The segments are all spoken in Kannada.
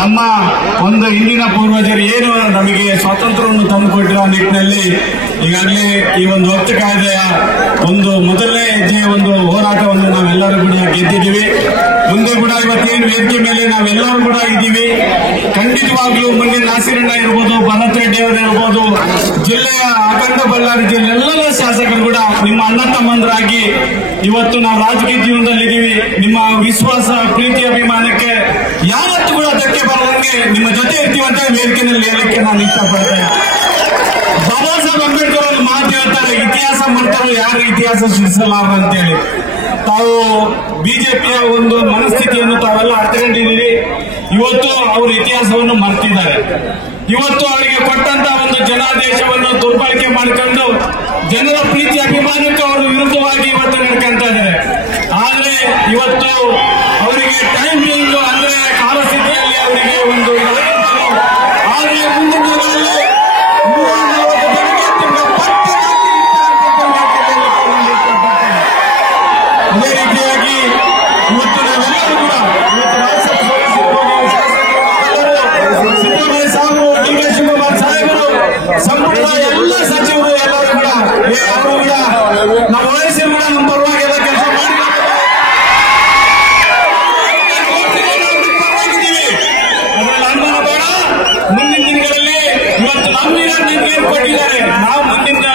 ನಮ್ಮ ಒಂದು ಹಿಂದಿನ ಪೂರ್ವಜರು ಏನು ನಮಗೆ ಸ್ವಾತಂತ್ರ್ಯವನ್ನು ತಂದುಕೊಟ್ಟಿರೋ ನಿಟ್ಟಿನಲ್ಲಿ ಈಗಾಗಲೇ ಈ ಒಂದು ಹತ್ತು ಕಾಯ್ದೆಯ ಒಂದು ಮೊದಲನೇ ಹೆಜ್ಜೆಯ ಒಂದು ಹೋರಾಟವನ್ನು ನಾವೆಲ್ಲರೂ ಕೂಡ ಗೆದ್ದಿದ್ದೀವಿ. ಮುಂದೆ ಕೂಡ ಇವತ್ತೇನು ವೇದಿಕೆ ಮೇಲೆ ನಾವೆಲ್ಲರೂ ಕೂಡ ಇದ್ದೀವಿ. ಖಂಡಿತವಾಗ್ಲೂ ಮುಂದಿನ ನಾಸಿರಣ್ಣ ಇರ್ಬೋದು, ಭರತ್ ರೆಡ್ಡಿ ಅವರು ಇರ್ಬೋದು, ಜಿಲ್ಲೆಯ ಅಖಂಡ ಬಳ್ಳಾರಿ ಜಿಲ್ಲೆ ಎಲ್ಲ ಶಾಸಕರು ಕೂಡ ನಿಮ್ಮ ಅಣ್ಣ ತಮ್ಮಂದರಾಗಿ ಇವತ್ತು ನಾವು ರಾಜಕೀಯ ಜೀವನದಲ್ಲಿ ಇದ್ದೀವಿ. ನಿಮ್ಮ ವಿಶ್ವಾಸ, ಪ್ರೀತಿ, ಅಭಿಮಾನಕ್ಕೆ ಯಾವತ್ತೂ ಕೂಡ ಧಕ್ಕೆ ಬರದಂಗೆ ನಿಮ್ಮ ಜೊತೆ ಇರ್ತೀವಂತ ವೇದಿಕೆಯಲ್ಲಿ ಹೇಳಲಿಕ್ಕೆ ನಾನು ಇಷ್ಟಪಡ್ತೇನೆ. ಬಾಬಾ ಸಾಹೇಬ್ ಅಂಬೇಡ್ಕರ್ ಅವರು ಮಾತು ಹೇಳ್ತಾರೆ, ಇತಿಹಾಸ ಮಾಡ್ತಾರೆ ಯಾರು ಇತಿಹಾಸ ಸೃಷ್ಟಿಸಲಾರ ಅಂತೇಳಿ. ತಾವು ಬಿಜೆಪಿಯ ಒಂದು ಮನಸ್ಥಿತಿಯನ್ನು ತಾವೆಲ್ಲ ಅರ್ಥಕೊಂಡಿದ್ದೀರಿ. ಇವತ್ತು ಅವರು ಇತಿಹಾಸವನ್ನು ಮರ್ತಿದ್ದಾರೆ. ಇವತ್ತು ಅವರಿಗೆ ಕೊಟ್ಟಂತ ಒಂದು ಜನಾದೇಶವನ್ನು ದುರ್ಬಳಕೆ ಮಾಡಿಕೊಂಡು ಜನರ ಪ್ರೀತಿ ಅಭಿಮಾನಕ್ಕೆ ಅವರು ವಿರುದ್ಧವಾಗಿ ಇವತ್ತು ನಡ್ಕೊಂತ ಇದ್ದಾರೆ. ಆದ್ರೆ ಇವತ್ತು ಅವರಿಗೆ ಟೈಮ್ ಇಲ್ಲ, ಅಂದ್ರೆ ಕಾಲಸ್ಥಿತಿಯಲ್ಲಿ ಅವರಿಗೆ ಒಂದು ಆದ್ರೆ ಮುಂದಿನ ದಿನಗಳಲ್ಲಿ ಅದೇ ರೀತಿಯಾಗಿ ಇವತ್ತು ನಾವೆಲ್ಲರೂ ಕೂಡ ಸಿದ್ದರಾಮಯ್ಯ ಸಾಹೇಬರು, ಡಿ ಕೆ ಶಿವಕುಮಾರ್ ಸಾಹೇಬರು, ಸಂಪುಟದ ಎಲ್ಲ ಸಚಿವರು ಎಲ್ಲರೂ ಕೂಡ ಅವರು ಕೂಡ ನಮ್ಮ ವಯಸ್ಸಿನ ಕೂಡ ನಮ್ಮ ಪರವಾಗಿ ಎಲ್ಲ ಕೆಲಸ ಮಾಡಿದ್ದೀವಿ. ಅದರಲ್ಲಿ ಅನುಮಾನ ಬೇಡ. ಮುಂದಿನ ದಿನಗಳಲ್ಲಿ ಇವತ್ತು ನಮ್ಮಿನ ಕೊಟ್ಟಿದ್ದಾರೆ. ನಾವು ಮುಂದಿನ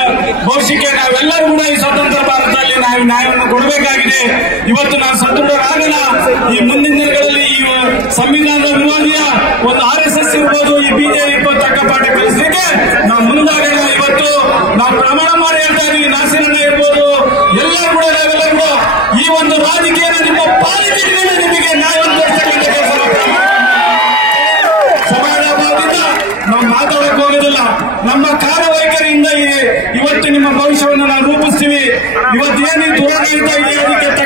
ಭವಿಷ್ಯಕ್ಕೆ ನಾವೆಲ್ಲರೂ ಕೂಡ ಈ ಸ್ವತಂತ್ರ ಭಾರತದಲ್ಲಿ ನಾವು ನ್ಯಾಯವನ್ನು ಕೊಡಬೇಕಾಗಿದೆ. ಇವತ್ತು ನಾವು ಸದೃಢರಾಗೋಣ. ಈ ಮುಂದಿನ ದಿನಗಳಲ್ಲಿ ಈ ಸಂವಿಧಾನದ ವಿರೋಧಿಯ ಒಂದು RSS ಇರ್ಬೋದು, ಈ ಬಿಜೆಪಿ ತಕ್ಕ ಪಾಠ ಕಲಿಸಲಿಕ್ಕೆ ನಾವು ಮುಂದಾಗೋಣ. ಇವತ್ತು ನಾವು ಪ್ರಮಾಣ ಮಾಡಿ ಹೇಳ್ತಾ ಇದೀವಿ. ನಾಸಿರಣ್ಣ ಇರ್ಬೋದು, ಎಲ್ಲರೂ ಕೂಡ ನಾವೆಲ್ಲರೂ ಕೂಡ ಈ ಒಂದು ರಾಜಕೀಯ ನಿಮ್ಮ ಪಾಲಿಕೆ ನಿಮಗೆ ನ್ಯಾಯವನ್ನು ತೋರಿಸತಕ್ಕಂಥ ಕೆಲಸ ಸಮಾಜದಿಂದ ನಾವು ಮಾತಾಡಕ್ಕೆ ಹೋಗೋದಿಲ್ಲ. ನಮ್ಮ ಕಾರ್ಯವೈಖರಿಯಿಂದ ಇವತ್ತು ನಿಮ್ಮ ಭವಿಷ್ಯವನ್ನು ನಾವು ರೂಪಿಸ್ತೀವಿ. ಇವತ್ತೇನು ದುರಾಡಳಿತ ಇದೆ ಅದಕ್ಕೆ